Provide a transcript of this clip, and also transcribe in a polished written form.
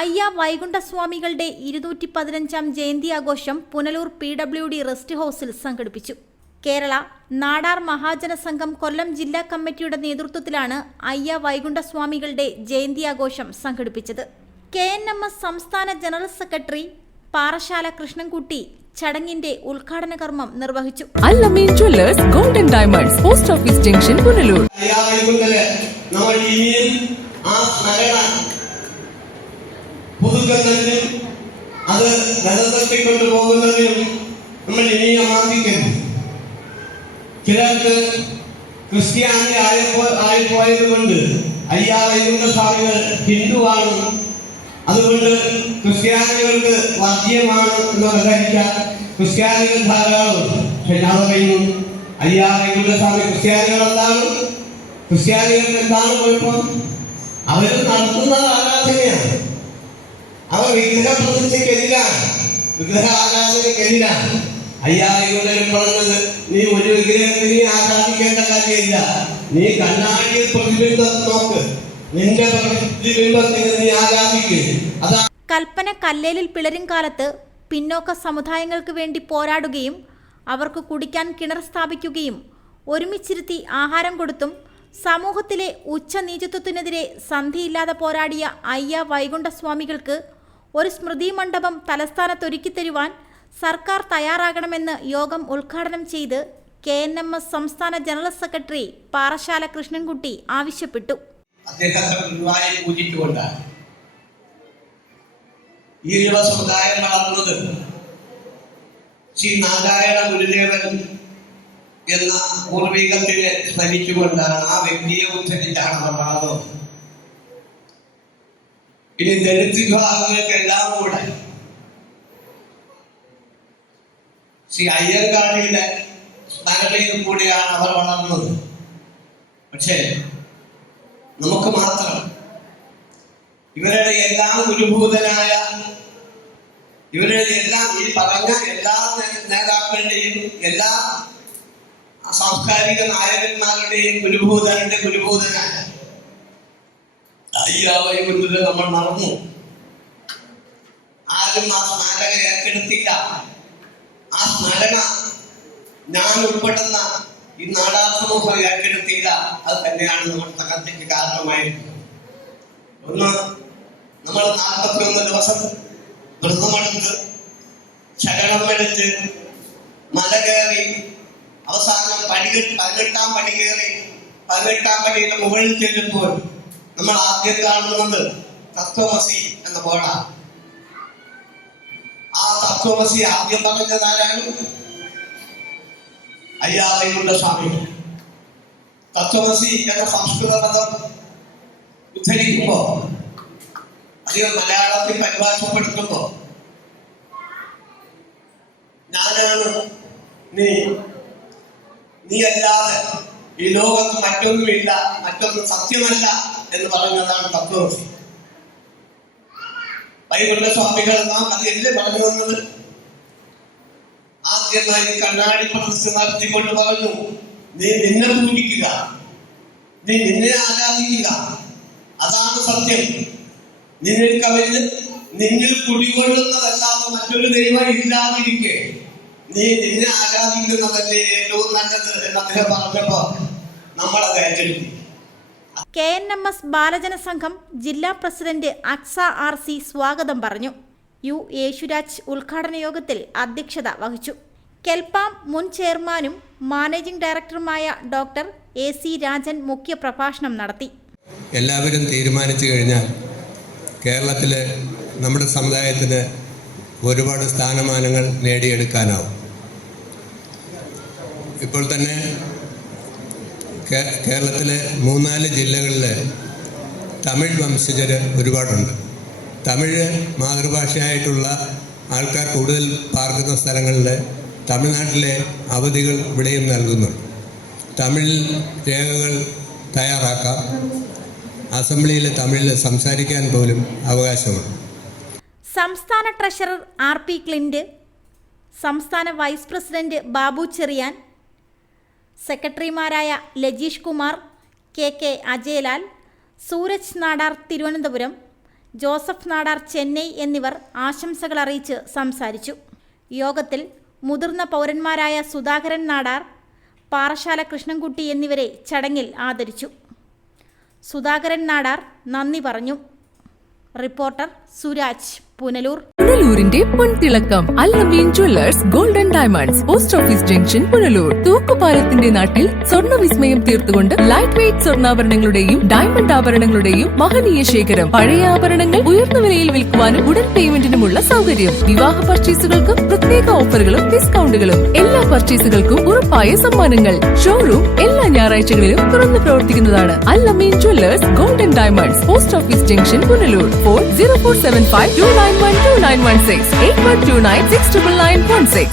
അയ്യ വൈകുണ്ഠസ്വാമികളുടെ 215-ാം ജയന്തി ആഘോഷം Punalur PWD rest ഹൗസിൽ സംഘടിപ്പിച്ചു. കേരള നാടാർ മഹാജന സംഘം കൊല്ലം ജില്ലാ കമ്മിറ്റിയുടെ നേതൃത്വത്തിലാണ് അയ്യ വൈകുണ്ഠസ്വാമികളുടെ ജയന്തി ആഘോഷം സംഘടിപ്പിച്ചത്. KNMS സംസ്ഥാന ജനറൽ സെക്രട്ടറി പാറശാല കൃഷ്ണൻകുട്ടി ചടങ്ങിന്റെ ഉദ്ഘാടന കർമ്മം നിർവഹിച്ചു. Al Ameen jewellers gold and diamonds, post office junction, Punalur. പുതുക്കുന്നതിനും അത് നിലനിർത്തിക്കൊണ്ടു പോകുന്നതിനും നമ്മൾ ഇനിയും ആഗ്രഹിക്കുന്നു. ചിലർക്ക് ക്രിസ്ത്യാനി ആയിപ്പോയത് കൊണ്ട് അയ്യ വൈകുണ്ഠസ്വാമികൾ ഹിന്ദുവാണ്, അതുകൊണ്ട് ക്രിസ്ത്യാനികൾക്ക് വർജ്യമാണ് എന്ന് വിചാരിക്കാൻ ക്രിസ്ത്യാനികൾ ധാരാളമുണ്ട്. പക്ഷെ ഞാൻ പറയുന്നു, അയ്യ വൈകുണ്ഠസ്വാമി ക്രിസ്ത്യാനികൾ എന്താണ്? ക്രിസ്ത്യാനികൾക്ക് എന്താണ് കുഴപ്പം? അവർ നടത്തുന്നത് ആരാധനയാണ്. അവർ വിഗ്രഹപ്രതിഷ്ഠയ്ക്കെതിരാണ്, വിഗ്രഹ ആരാധനയ്ക്കെതിരാണ്. അയ്യ വൈകുണ്ഠൻ പറഞ്ഞത്, നീ ഒരു വിഗ്രഹത്തിന് ആരാധിക്കേണ്ട കാര്യമില്ല, നീ കണ്ണാടിയിൽ പ്രതിബിംബം നോക്ക്, നിന്റെ പ്രതിബിംബത്തിന് നീ ആരാധിക്കുക. അതാ കൽപ്പന കല്ലേലിൽ പിളരും കാലത്ത് പിന്നോക്ക സമുദായങ്ങൾക്ക് വേണ്ടി പോരാടുകയും അവർക്ക് കുടിക്കാൻ കിണർ സ്ഥാപിക്കുകയും ഒരുമിച്ചിരുത്തി ആഹാരം കൊടുത്തും സമൂഹത്തിലെ ഉച്ചനീചത്വത്തിനെതിരെ സന്ധിയില്ലാതെ പോരാടിയ അയ്യ വൈകുണ്ഠസ്വാമികൾക്ക് ഒരു സ്മൃതി മണ്ഡപം തലസ്ഥാനത്തൊരുക്കി തരുവാൻ സർക്കാർ തയ്യാറാകണമെന്ന് യോഗം ഉദ്ഘാടനം ചെയ്ത് KNMS സംസ്ഥാന ജനറൽ സെക്രട്ടറി പാറശാല കൃഷ്ണൻകുട്ടി ആവശ്യപ്പെട്ടു. ഈ സമുദായം വളർന്നത് ശ്രീ നാരായണ ഗുരുദേവൻ എന്ന പൂർവികത്തിനെ സ്മരിച്ചുകൊണ്ടാണ്, ആ വ്യക്തിയെ ഉദ്ധരിച്ചാണ് അവർ വളർന്നത്. ഇനി ദളിത് വിഭാഗങ്ങൾക്കെല്ലാം കൂടെ ശ്രീ അയ്യങ്കാളിയുടെ സ്മരണയിൽ കൂടിയാണ് അവർ വളർന്നത്. പക്ഷേ നമുക്ക് മാത്രം ഇവരുടെ എല്ലാം ഗുരുഭൂതനായ, ഇവരുടെ എല്ലാം ഈ പറഞ്ഞ എല്ലാ നേതാക്കളുടെയും എല്ലാ സാംസ്കാരിക നായകന്മാരുടെയും ഗുരുഭൂതനായ അയ്യ വൈകുണ്ഠനെ നമ്മൾ മറന്നു. ആരും ആ സ്മാരക ഏറ്റെടുത്തില്ല. ആ സ്മരണ ഞാൻ ഉൾപ്പെടുന്ന ഈ നാടാർ സമൂഹം ഏറ്റെടുത്തില്ല. അത് തന്നെയാണ് നമ്മുടെ തകർച്ചയ്ക്ക് കാരണമായിരിക്കുന്നത്. ഒന്ന്, നമ്മൾ 41 ദിവസം വ്രതമെടുത്ത് ശരണം എടുത്ത് മല കയറി അവസാനം 18ാം പടി കയറി 18ാം പടിയുടെ മുകളിൽ ചെല്ലുമ്പോൾ നമ്മൾ ആദ്യം കാണുന്നത് തത്വമസി എന്ന ബോർഡാണ്. ആ തത്വമസി ആദ്യം പറഞ്ഞതാരാണ്? അയ്യ വൈകുണ്ഠസ്വാമി. തത്വമസി എന്ന സംസ്കൃത പദം ഉദ്ധരിക്കുമ്പോ, അധികം മലയാളത്തിൽ പരിഭാഷപ്പെടുത്തുമ്പോ, ഞാനാണ് നീ അല്ലാതെ ഈ ലോകത്ത് മറ്റൊന്നുമില്ല, മറ്റൊന്നും സത്യമല്ല എന്ന് പറയുന്നതാണ് തത്വമസി. വൈകുണ്ഠസ്വാമികൾ നാം അതില്ലേ പറഞ്ഞു വന്നത്? ആദ്യമായി കണ്ണാടി പ്രതിഷ്ഠ നടത്തിക്കൊണ്ട് പറഞ്ഞു, നീ നിന്നെ പൂജിക്കുക, നീ നിന്നെ ആരാധിക്കുക, അതാണ് സത്യം. നിന്നിൽ കവിഞ്ഞ് നിന്നിൽ കുടികൊള്ളുന്നതല്ലാതെ മറ്റൊരു ദൈവം ഇല്ലാതിരിക്കെ നീ നിന്നെ ആരാധിക്കുന്നതല്ലേ ഏറ്റവും നല്ലത് എന്ന് അദ്ദേഹം പറഞ്ഞപ്പോ നമ്മളത് ഏറ്റെടുത്തു. KNMS ബാലജന സംഘം ജില്ലാ പ്രസിഡന്റ് അക്സ RC സ്വാഗതം പറഞ്ഞു. U യേശുരാജ് ഉദ്ഘാടന യോഗത്തിൽ അധ്യക്ഷത വഹിച്ചു. കെൽപാം മുൻ ചെയർമാനും മാനേജിംഗ് ഡയറക്ടറുമായ ഡോക്ടർ AC രാജൻ മുഖ്യ പ്രഭാഷണം നടത്തി. എല്ലാവരും തീരുമാനിച്ചു കഴിഞ്ഞാൽ കേരളത്തിലെ നമ്മുടെ സമുദായത്തിന് ഒരുപാട് സ്ഥാനമാനങ്ങൾ നേടിയെടുക്കാനാവും. ഇപ്പോൾ തന്നെ കേരളത്തിലെ 3-4 ജില്ലകളിൽ തമിഴ് വംശജർ ഒരുപാടുണ്ട്. തമിഴ് മാതൃഭാഷയായിട്ടുള്ള ആൾക്കാർ കൂടുതൽ പാർക്കുന്ന സ്ഥലങ്ങളിൽ തമിഴ്നാട്ടിലെ അവധികൾ ഇവിടെയും നൽകുന്നുണ്ട്. തമിഴിൽ രേഖകൾ തയ്യാറാക്കാം. അസംബ്ലിയിൽ തമിഴിൽ സംസാരിക്കാൻ പോലും അവകാശമുണ്ട്. സംസ്ഥാന ട്രഷറർ RP ക്ലിന്റ്, സംസ്ഥാന വൈസ് പ്രസിഡന്റ് ബാബു ചെറിയാൻ, സെക്രട്ടറിമാരായ ലജീഷ് കുമാർ, KK അജയലാൽ, സൂരജ് നാടാർ തിരുവനന്തപുരം, ജോസഫ് നാടാർ ചെന്നൈ എന്നിവർ ആശംസകൾ അറിയിച്ച് സംസാരിച്ചു. യോഗത്തിൽ മുതിർന്ന പൗരന്മാരായ സുധാകരൻ നാടാർ, പാറശാല കൃഷ്ണൻകുട്ടി എന്നിവരെ ചടങ്ങിൽ ആദരിച്ചു. സുധാകരൻ നാടാർ നന്ദി പറഞ്ഞു. റിപ്പോർട്ടർ സുരാജ്, പുനലൂർ. പുനലൂരിന്റെ പൊൻതിളക്കം Al Ameen jewellers golden diamonds, post office junction, Punalur. തൂക്കുപാലത്തിന്റെ നാട്ടിൽ സ്വർണ്ണ വിസ്മയം തീർത്തുകൊണ്ട് ലൈറ്റ് വെയ്റ്റ് സ്വർണ്ണാഭരണങ്ങളുടെയും ഡയമണ്ട് ആഭരണങ്ങളുടെയും മഹനീയ ശേഖരം. പഴയ ആഭരണങ്ങൾ ഉയർന്ന വിലയിൽ വിൽക്കുവാനും ഉടൻ പേയ്മെന്റിനുമുള്ള സൗകര്യം. വിവാഹ പർച്ചേസുകൾക്ക് പ്രത്യേക ഓഫറുകളും ഡിസ്കൗണ്ടുകളും. എല്ലാ പർച്ചേസുകൾക്കും ഉറപ്പായ സമ്മാനങ്ങൾ. ഷോറൂം എല്ലാ ഞായറാഴ്ചകളിലും തുറന്നു പ്രവർത്തിക്കുന്നതാണ്. Al Ameen jewellers golden diamonds, post office junction, Punalur. Phone 0475 291 2916 8129 69916.